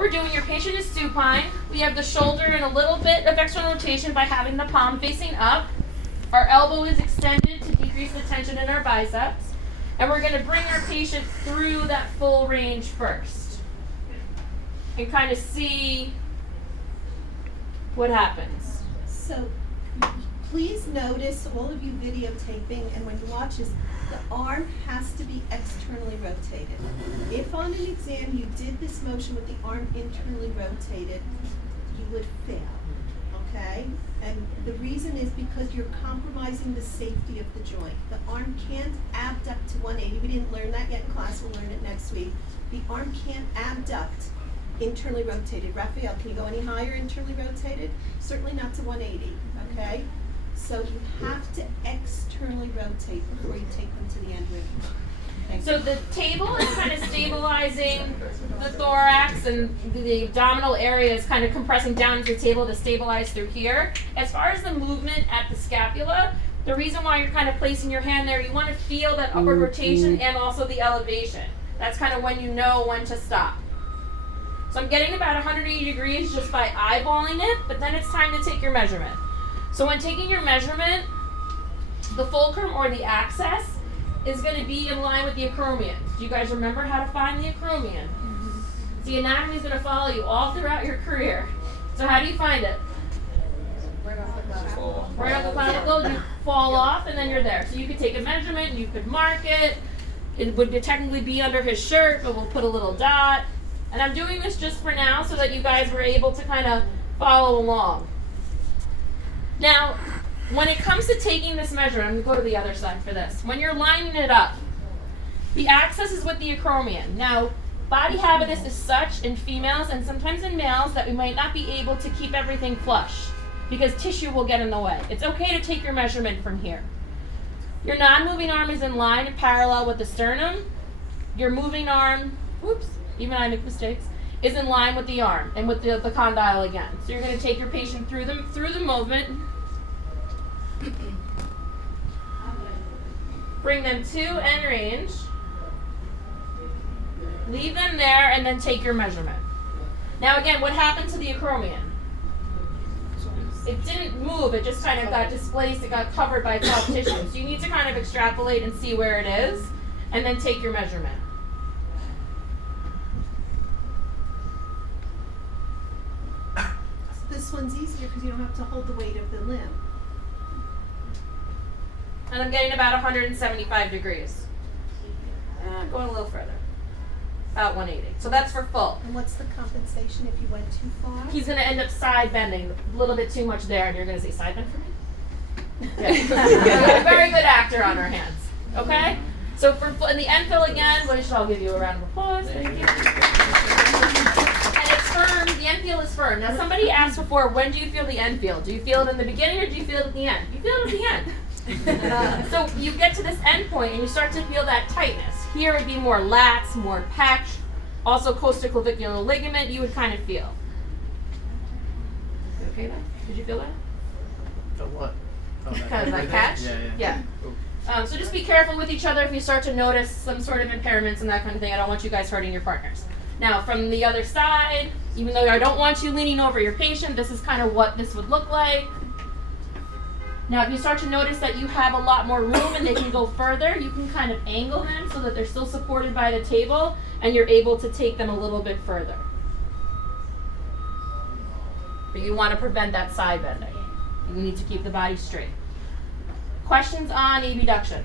we're doing, your patient is supine. We have the shoulder in a little bit of external rotation by having the palm facing up. Our elbow is extended to decrease the tension in our biceps. And we're going to bring our patient through that full range first. And kind of see what happens. So please notice, all of you videotaping, and when you watch this, the arm has to be externally rotated. If on an exam you did this motion with the arm internally rotated, you would fail, okay? And the reason is because you're compromising the safety of the joint. The arm can't abduct to 180. We didn't learn that yet in class. We'll learn it next week. The arm can't abduct internally rotated. Raphael, can you go any higher internally rotated? Certainly not to 180, okay? So you have to externally rotate before you take them to the end ring. So the table is kind of stabilizing the thorax, and the abdominal area is kind of compressing down into the table to stabilize through here. As far as the movement at the scapula, the reason why you're kind of placing your hand there, you want to feel that upward rotation and also the elevation. That's kind of when you know when to stop. So I'm getting about 180 degrees just by eyeballing it, but then it's time to take your measurement. So when taking your measurement, the fulcrum or the axis is going to be in line with the acromion. Do you guys remember how to find the acromion? The anatomy is going to follow you all throughout your career. So how do you find it? Right off the clavicle, you fall off and then you're there. So you could take a measurement, you could mark it. It would technically be under his shirt, but we'll put a little dot. And I'm doing this just for now so that you guys were able to kind of follow along. Now, when it comes to taking this measurement, I'm going to go to the other side for this. When you're lining it up, the axis is with the acromion. Now, body habitus is such in females and sometimes in males that we might not be able to keep everything flush because tissue will get in the way. It's okay to take your measurement from here. Your non-moving arm is in line and parallel with the sternum. Your moving arm, even I make mistakes, is in line with the arm and with the condyle again. So you're going to take your patient through the movement. Bring them to end range. Leave them there and then take your measurement. Now again, what happened to the acromion? It didn't move, it just kind of got displaced, it got covered by soft tissue. So you need to kind of extrapolate and see where it is and then take your measurement. This one's easier because you don't have to hold the weight of the limb. And I'm getting about 175 degrees. Going a little further. About 180. So that's for full. And what's the compensation if you went too far? He's going to end up side bending a little bit too much there, and you're going to say side bend for me? Yeah. We have a very good actor on our hands. Okay? So for in the end fill again, I'll give you a round of applause. Thank you. And it's firm. The end feel is firm. Now somebody asked before, when do you feel the end feel? Do you feel it in the beginning or do you feel it at the end? You feel it at the end. So you get to this end point and you start to feel that tightness. Here would be more lats, more pec, also costoclavicular ligament you would kind of feel. Okay then? Did you feel that? Feel what? Oh, Kind of like catch? Yeah. So just be careful with each other if you start to notice some sort of impairments and that kind of thing. I don't want you guys hurting your partners. Now from the other side, even though I don't want you leaning over your patient, this is kind of what this would look like. Now, if you start to notice that you have a lot more room and they can go further, you can kind of angle them so that they're still supported by the table and you're able to take them a little bit further. But you want to prevent that side bending. You need to keep the body straight. Questions on abduction?